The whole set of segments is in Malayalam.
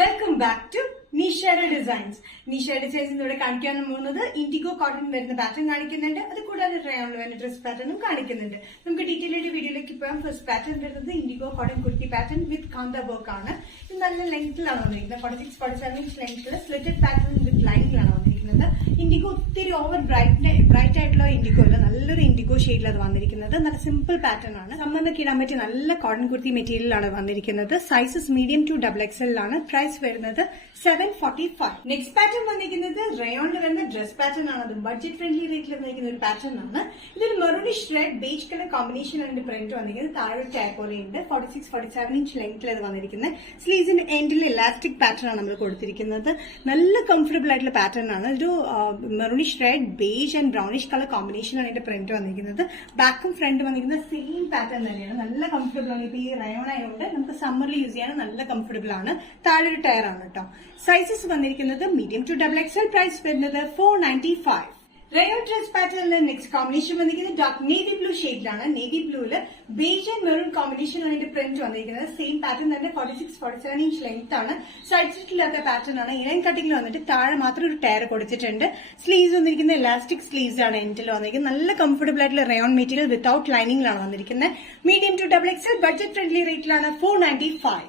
വെൽക്കം ബാക്ക് ടു നിഷയുടെ ഡിസൈൻസ്. നിഷയുടെ ഡിസൈൻസ് ഇവിടെ കാണിക്കാൻ പോകുന്നത് ഇൻഡിഗോ കോട്ടൺ വരുന്ന പാറ്റേൺ കാണിക്കുന്നുണ്ട്. അത് കൂടാതെ റയോണിൽ വരുന്ന ഡ്രസ് പാറ്റേണും കാണിക്കുന്നുണ്ട്. നമുക്ക് ഡീറ്റെയിൽ ആയിട്ട് വീഡിയോയിലേക്ക് പോകാം. ഫസ്റ്റ് പാറ്റേൺ വരുന്നത് ഇൻഡിഗോ കോട്ടൺ കുർത്തി പാറ്റേൺ വിത്ത് കാന്ത വർക്ക് ആണ്. ഇത് നല്ല ലെങ്ത്തിലാണ് വന്നിരിക്കുന്നത്. 46-47 ഇഞ്ച് ലെങ്ത്തിൽ സ്ലിറ്റഡ് പാറ്റേൺ വിത്ത് ലൈനിലാണ് വന്നിരിക്കുന്നത്. ഇൻഡിഗോ ഒത്തിരി ഓവർ ബ്രൈറ്റ് ആയിട്ടുള്ള ഇൻഡിഗോ അല്ല, നല്ലൊരു ഇൻഡിഗോ ഷെയ്ഡിലാണ് വന്നിരിക്കുന്നത്. നല്ല സിമ്പിൾ പാറ്റേൺ ആണ്. സമ്മറിനൊക്കെ ഇടാൻ പറ്റിയ നല്ല കോട്ടൺ കുർത്തി മെറ്റീരിയലാണ് വന്നിരിക്കുന്നത്. സൈസസ് മീഡിയം ടു XXL ആണ്. പ്രൈസ് വരുന്നത് 745. നെക്സ്റ്റ് പാറ്റേൺ വന്നിരിക്കുന്നത് റയോണിൽ വരുന്ന ഡ്രസ് പാറ്റേൺ ആണ്. അത് ബഡ്ജറ്റ് ഫ്രണ്ട്ലി റേറ്റിൽ വന്നിരിക്കുന്ന ഒരു പാറ്റേൺ ആണ്. ഇതൊരു maroonish red beige colour combination ആണ് പ്രിന്റ് വന്നിരിക്കുന്നത്. താഴെ ടാഗ് പോലെയുണ്ട്. 46-47 ഇഞ്ച് ലെങ്ത്തിൽ അത് വന്നിരിക്കുന്നത്. സ്ലീവ്സിന്റെ എൻഡിൽ ഇലാസ്റ്റിക് പാറ്റേൺ ആണ് നമ്മൾ കൊടുത്തിരിക്കുന്നത്. നല്ല കംഫർട്ടബിൾ ആയിട്ടുള്ള പാറ്റേൺ ആണ്. ഒരു maroonish red beige and brownish colour combination ആണ് ഇതിന്റെ പ്രിന്റ് വന്നിരിക്കുന്നത്. ബാക്കും ഫ്രണ്ട് വന്നിരിക്കുന്നത് സെയിം പാറ്റേൺ തന്നെയാണ്. നല്ല കംഫർട്ടബിൾ ആണ്. ഇപ്പൊ ഈ റയോൺ ആയതുകൊണ്ട് നമുക്ക് സമ്മറിൽ യൂസ് ചെയ്യാൻ നല്ല കംഫർട്ടബിൾ ആണ്. താഴെ ഒരു ടയർ ആണ് കേട്ടോ. സൈസസ് വന്നിരിക്കുന്നത് മീഡിയം ടു XXL. പ്രൈസ് വരുന്നത് 495. റയോൺ ഡ്രസ് പാറ്റേണിലെ നെക്സ്റ്റ് കോമ്പിനേഷൻ വന്നിരിക്കുന്നത് ഡാർക്ക് നേവി ബ്ലൂ ഷെയ്ഡിലാണ്. നേവി ബ്ലൂവില് ബേജ് ആൻഡ് മെറൂൺ കോമ്പിനേഷനാണ് ഇതിന്റെ പ്രിന്റ് വന്നിരിക്കുന്നത്. സെയിം പാറ്റേൺ തന്നെ 46-47 ഇഞ്ച് ലെങ്ത് ആണ്. സൈഡ് സ്റ്റിച്ചില്ലാത്ത പാറ്റേൺ ആണ്. ഇലൈൻ കട്ടിംഗിൽ വന്നിട്ട് താഴെ മാത്രം ഒരു ടയർ കൊടുത്തിട്ടുണ്ട്. സ്ലീവ്സ് വന്നിരിക്കുന്നത് ഇലാസ്റ്റിക് സ്ലീവ്സ് ആണ് എൻഡിൽ വന്നിരിക്കുന്നത്. നല്ല കംഫർട്ടബിൾ ആയിട്ടുള്ള റയോൺ മെറ്റീരിയൽ വിത്തൌട്ട് ലൈനിങ്ങിലാണ് വന്നിരിക്കുന്നത്. Medium to XXL budget friendly റേറ്റിലാണ് 495.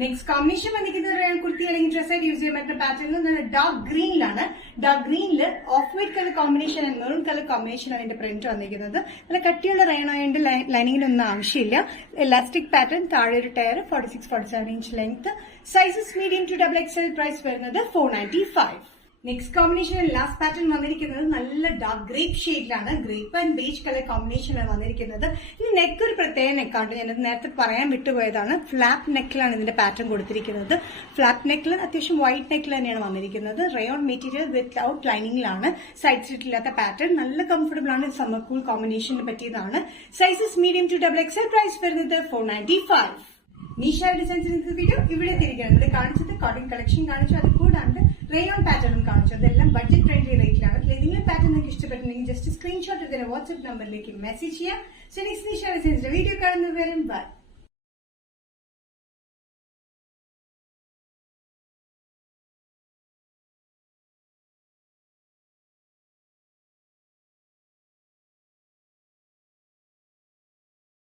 നെക്സ്റ്റ് കോമ്പിനേഷൻ വന്നിരിക്കുന്നത് റയോൺ കുർത്തി അല്ലെങ്കിൽ ഡ്രസ്സായിട്ട് യൂസ് ചെയ്യാൻ പറ്റുന്ന പാറ്റേണിൽ ഡാർക്ക് ഗ്രീനിലാണ്. ഡാർക്ക് ഗ്രീനിൽ off white colour combination and maroon colour combination ആണ് ഇതിന്റെ പ്രിന്റ് വന്നിരിക്കുന്നത്. നല്ല കട്ടിയുള്ള റയോൺ ആയതുകൊണ്ട് ലൈനിങ്ങിനൊന്നും ആവശ്യമില്ല. ഇലാസ്റ്റിക് പാറ്റേൺ, താഴെ ഒരു tier, 46-47 inch length. Sizes medium to XXL. Price വരുന്നത് 495. നെക്സ്റ്റ് കോമ്പിനേഷൻ ലാസ്റ്റ് പാറ്റേൺ വന്നിരിക്കുന്നത് നല്ല ഡാർക്ക് ഗ്രേപ്പ് ഷെയ്ഡിലാണ്. ഗ്രേപ്പ് ആൻഡ് ബേജ് കളർ കോമ്പിനേഷനാണ് വന്നിരിക്കുന്നത്. ഇനി നെക്ക് ഒരു പ്രത്യേക നെക്കാണ്. ഞാനത് നേരത്തെ പറയാൻ വിട്ടുപോയതാണ്. ഫ്ലാപ്പ് നെക്കിലാണ് ഇതിന്റെ പാറ്റേൺ കൊടുത്തിരിക്കുന്നത്. ഫ്ലാപ്പ് നെക്കിൽ അത്യാവശ്യം വൈറ്റ് നെക്കിൽ തന്നെയാണ് വന്നിരിക്കുന്നത്. റയോൺ മെറ്റീരിയൽ വിത്തൌട്ട് ലൈനിങ്ങിലാണ്. സൈഡ് സ്റ്റിച്ച് ഇല്ലാത്ത പാറ്റേൺ. നല്ല കംഫർട്ടബിൾ ആണ്. സമ്മർ കൂൾ കോമ്പിനേഷന് പറ്റിയതാണ്. Sizes medium to XXL. Price വരുന്നത് 495. നിഷ ഡിസൈൻസിന്റെ വീഡിയോ ഇവിടെ തിരികെയാണ്. ഇവിടെ കാണിച്ചത് കോട്ടൺ കളക്ഷൻ കാണിച്ചു. അത് കൂടാണ്ട് റയോൺ പാറ്റേണും കാണിച്ചു. അതെല്ലാം ബഡ്ജറ്റ് ഫ്രണ്ട്ലി റേറ്റിലാണ്. ഏതെങ്കിലും പാറ്റേൺ നിങ്ങൾക്ക് ഇഷ്ടപ്പെട്ടിട്ടുണ്ടെങ്കിൽ ജസ്റ്റ് സ്ക്രീൻഷോട്ട് ഇതിന്റെ വാട്സ്ആപ്പ് നമ്പറിലേക്ക് മെസ്സേജ് ചെയ്യാം. സോ നെക്സ്റ്റ് നിഷ ഡിസൈൻസിന്റെ വീഡിയോ കാണുന്നവരും ബൈ.